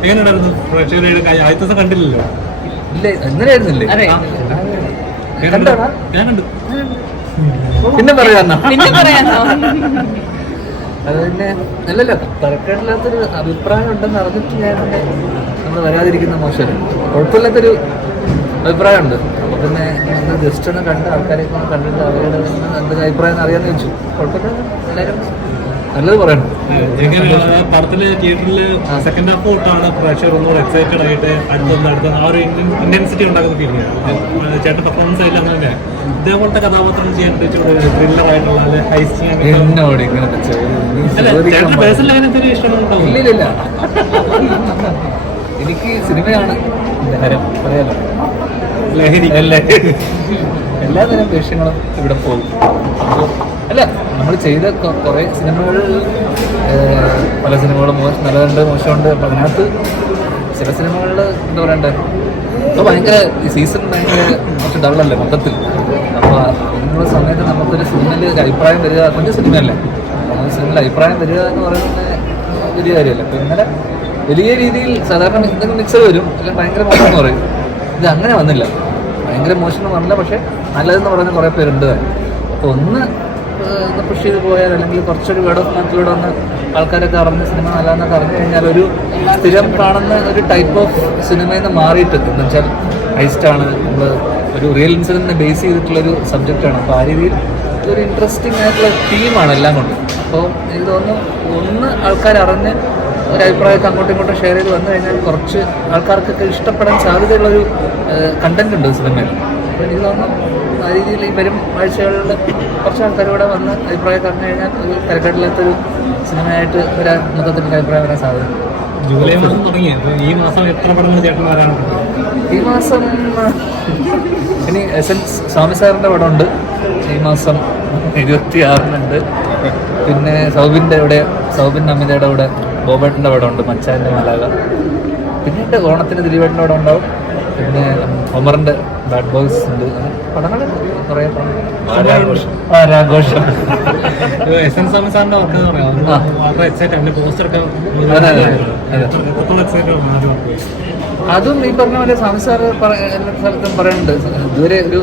എങ്ങനെയുണ്ടായിരുന്നു കണ്ടില്ലല്ലോ ഇല്ല ഞാൻ കണ്ടു പിന്നെ പറയാന്നോ പിന്നെ പറയാന്നോ അത് പിന്നെ അല്ലല്ലോ തരക്കേടില്ലാത്തൊരു അഭിപ്രായം ഉണ്ടെന്ന് അറിഞ്ഞിട്ട് ഞാൻ നമ്മൾ വരാതിരിക്കുന്ന മോശമല്ല കുഴപ്പമില്ലാത്തൊരു അഭിപ്രായമുണ്ട് പിന്നെ ഒന്ന് ജസ്റ്റ് ഒന്ന് കണ്ട് ആൾക്കാരെ ഒന്ന് കണ്ടിട്ട് അവരുടെ എന്തൊരു അഭിപ്രായം അറിയാന്ന് വെച്ചു കുഴപ്പമില്ല. എല്ലാവരും നല്ലത് പറയണം. പടത്തിൽ തിയേറ്ററിൽ സെക്കൻഡ് ഹാഫ് തൊട്ടാണ് പ്രേക്ഷകർ ഒന്നുകൂടെ എക്സൈറ്റഡ് ആയിട്ട് അടുത്തൊന്ന് അടുത്ത ആ ഒരു ഇന്റൻസിറ്റി ഉണ്ടാക്കുന്ന ഫീൽ ചെയ്യാം ചേട്ടൻ പെർഫോമൻസ് ആയില്ല അങ്ങനെ തന്നെ ഇതേപോലത്തെ കഥാപാത്രം ചെയ്യാൻ ത്രില്ലർ ആയിട്ടുള്ള ചേട്ടൻ പാടില്ല. പേഴ്സണൽ അങ്ങനത്തെ ഒരു ഇഷ്ടമുണ്ടാവും എനിക്ക് സിനിമയാണ് ഹരം പറയാലോ. ലഹരി അല്ലേ? എല്ലാ തരം വേഷങ്ങളും ഇവിടെ പോകും. അല്ല നമ്മൾ ചെയ്ത കുറെ സിനിമകൾ പല സിനിമകളും നല്ലതുണ്ട് മോശമുണ്ട്. അപ്പം അതിനകത്ത് ചില സിനിമകളിൽ എന്താ പറയണ്ടേ? ഇപ്പോൾ ഭയങ്കര സീസൺ ഭയങ്കര കുറച്ച് ഡള്ളല്ലേ മൊത്തത്തിൽ? അപ്പോൾ അതിനുള്ള സമയത്ത് നമുക്കൊരു സിനിമയിൽ ഒരു അഭിപ്രായം വരിക അതിന്റെ സിനിമയല്ലേ നമ്മൾ സിനിമയിൽ അഭിപ്രായം വരിക എന്ന് പറയുന്നത് വലിയ കാര്യമല്ല. അപ്പോൾ ഇന്നലെ വലിയ രീതിയിൽ സാധാരണ എന്തെങ്കിലും വരും അല്ലെങ്കിൽ ഭയങ്കര മോശം എന്ന് പറയും. ഇത് അങ്ങനെ വന്നില്ല. ഭയങ്കര മോശം പറഞ്ഞില്ല പക്ഷേ നല്ലതെന്ന് പറയുന്ന കുറേ പേരുണ്ട്. അപ്പോൾ ഒന്ന് ഒന്ന് പുഷ് ചെയ്ത് പോയാൽ അല്ലെങ്കിൽ കുറച്ചൊരു വേർഡ് ഓഫ് മൗത്തിലൂടെ ഒന്ന് ആൾക്കാരൊക്കെ അറിഞ്ഞ് സിനിമ നല്ലതെന്നൊക്കെ അറിഞ്ഞു കഴിഞ്ഞാൽ ഒരു സ്ഥിരം കാണുന്ന ഒരു ടൈപ്പ് ഓഫ് സിനിമയിൽ നിന്ന് മാറിയിട്ട് എന്ന് വെച്ചാൽ ഹൈസ്റ്റാണ് നമ്മൾ ഒരു റിയൽ ഇൻസിഡന്റിനെ ബേസ് ചെയ്തിട്ടുള്ളൊരു സബ്ജക്റ്റാണ് അപ്പോൾ ആ രീതിയിൽ ഒരു ഇൻട്രസ്റ്റിംഗ് ആയിട്ടുള്ള തീമാണ് എല്ലാം കൊണ്ടും. അപ്പോൾ എനിക്ക് തോന്നുന്നു ഒന്ന് ആൾക്കാർ അറിഞ്ഞ് ഒരു അഭിപ്രായമൊക്കെ അങ്ങോട്ടും ഇങ്ങോട്ടും ഷെയർ ചെയ്ത് വന്നു കഴിഞ്ഞാൽ കുറച്ച് ആൾക്കാർക്കൊക്കെ ഇഷ്ടപ്പെടാൻ സാധ്യതയുള്ളൊരു കണ്ടന്റ് ഉണ്ട് സിനിമയിൽ. അപ്പോൾ എനിക്ക് തോന്നുന്നു ആ രീതിയിൽ ഈ വരും ആഴ്ചകളിൽ കുറച്ച് ആൾക്കാർ ഇവിടെ വന്ന് അഭിപ്രായം പറഞ്ഞു കഴിഞ്ഞാൽ ഒരു തിരക്കേടില്ലാത്തൊരു സിനിമയായിട്ട് വരാൻ മൊത്തത്തിൽ ഒരു അഭിപ്രായം വരാൻ സാധ്യത. ജൂലൈ മാസം തുടങ്ങി. ഈ മാസം എത്ര പടങ്ങൾ ചേട്ടൻ വരാനുണ്ട് ഈ മാസം ഇനി എസ് എൻ സ്വാമി സാറിന്റെ പടമുണ്ട്. ഈ മാസം ഇരുപത്തി ആറിനുണ്ട് പിന്നെ സൗബിന്റെ ഇവിടെ സൗബിൻ അമിതയുടെ ഇവിടെ ബോബേട്ടന്റെ ഉണ്ട് മച്ചാന്റെ മലാക പിന്നെ ഉണ്ട് ഓണത്തിന് ദിലീപേട്ടന്റെ പടം ഉണ്ടാവും. പിന്നെ ഒമറിന്റെ ബാഡ് ബോയ്സ് ഉണ്ട്. പടങ്ങൾ കുറേ ആരാഘോഷം. എസ് എൻ സ്വാമി സാറിന്റെ വർക്ക് എന്ന് പറയാം. ആ. വളരെ എക്സൈറ്റ് അതിന്റെ പോസ്റ്റർ ഒക്കെ അതെ, ഈ പറഞ്ഞ പോലെ സ്വാമി സാറ് എല്ലാ സ്ഥലത്തും പറയുന്നുണ്ട് ഇതുവരെ ഒരു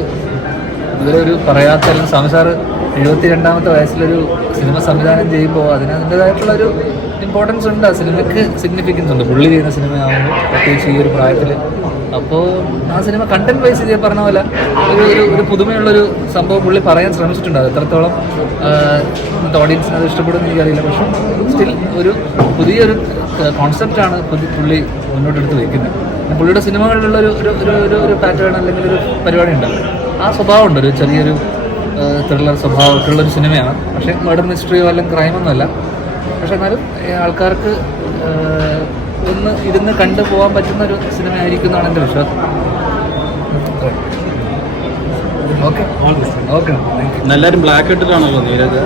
ഇതുവരെ ഒരു പറയാത്ത അല്ലെങ്കിൽ സ്വാമി സാറ് എഴുപത്തി രണ്ടാമത്തെ വയസ്സിലൊരു സിനിമ സംവിധാനം ചെയ്യുമ്പോൾ അതിന് അതിന്റെതായിട്ടുള്ള ഒരു ഇമ്പോർട്ടൻസ് ഉണ്ട്. ആ സിനിമയ്ക്ക് സിഗ്നിഫിക്കൻസ് ഉണ്ട്. പുള്ളി ചെയ്യുന്ന സിനിമയാകുമ്പോൾ പ്രത്യേകിച്ച് ഈ ഒരു പ്രായത്തിൽ അപ്പോൾ ആ സിനിമ കണ്ടന്റ് വൈസ് ഇതേ പറഞ്ഞ പോലെ ഒരു ഒരു ഒരു പുതുമയുള്ളൊരു സംഭവം പുള്ളി പറയാൻ ശ്രമിച്ചിട്ടുണ്ട്. അത് എത്രത്തോളം ഓഡിയൻസിന് അത് ഇഷ്ടപ്പെടുമെന്ന് എനിക്കറിയില്ല. പക്ഷെ സ്റ്റിൽ ഒരു പുതിയൊരു കോൺസെപ്റ്റാണ് പുള്ളി മുന്നോട്ടെടുത്ത് വയ്ക്കുന്നത് പുള്ളിയുടെ സിനിമകളിലുള്ള ഒരു ഒരു ഒരു ഒരു ഒരു പാറ്റേൺ അല്ലെങ്കിൽ ഒരു പരിപാടി ഉണ്ട്. ആ സ്വഭാവം ഉണ്ട്. ഒരു ചെറിയൊരു ത്രില്ലർ സ്വഭാവമൊക്കെയുള്ളൊരു സിനിമയാണ്. പക്ഷേ മർഡർ മിസ്റ്ററിയോ അല്ലെങ്കിൽ ക്രൈമൊന്നുമല്ല പക്ഷെ എന്നാലും ആൾക്കാർക്ക് ഒന്ന് ഇരുന്ന് കണ്ടു പോകാൻ പറ്റുന്ന ഒരു സിനിമ ആയിരിക്കും എന്നാണ് എന്റെ വിശ്വാസം. ഓക്കെ. ഓക്കെ. എല്ലാരും ബ്ലാക്ക് ഇട്ടിട്ടാണല്ലോ നീരജ്.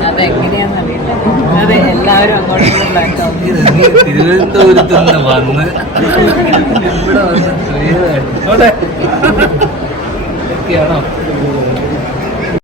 എല്ലാവരും തിരുവനന്തപുരത്ത് നിന്ന് വന്ന് ഇവിടെ വന്ന് ഒക്കെയാണോ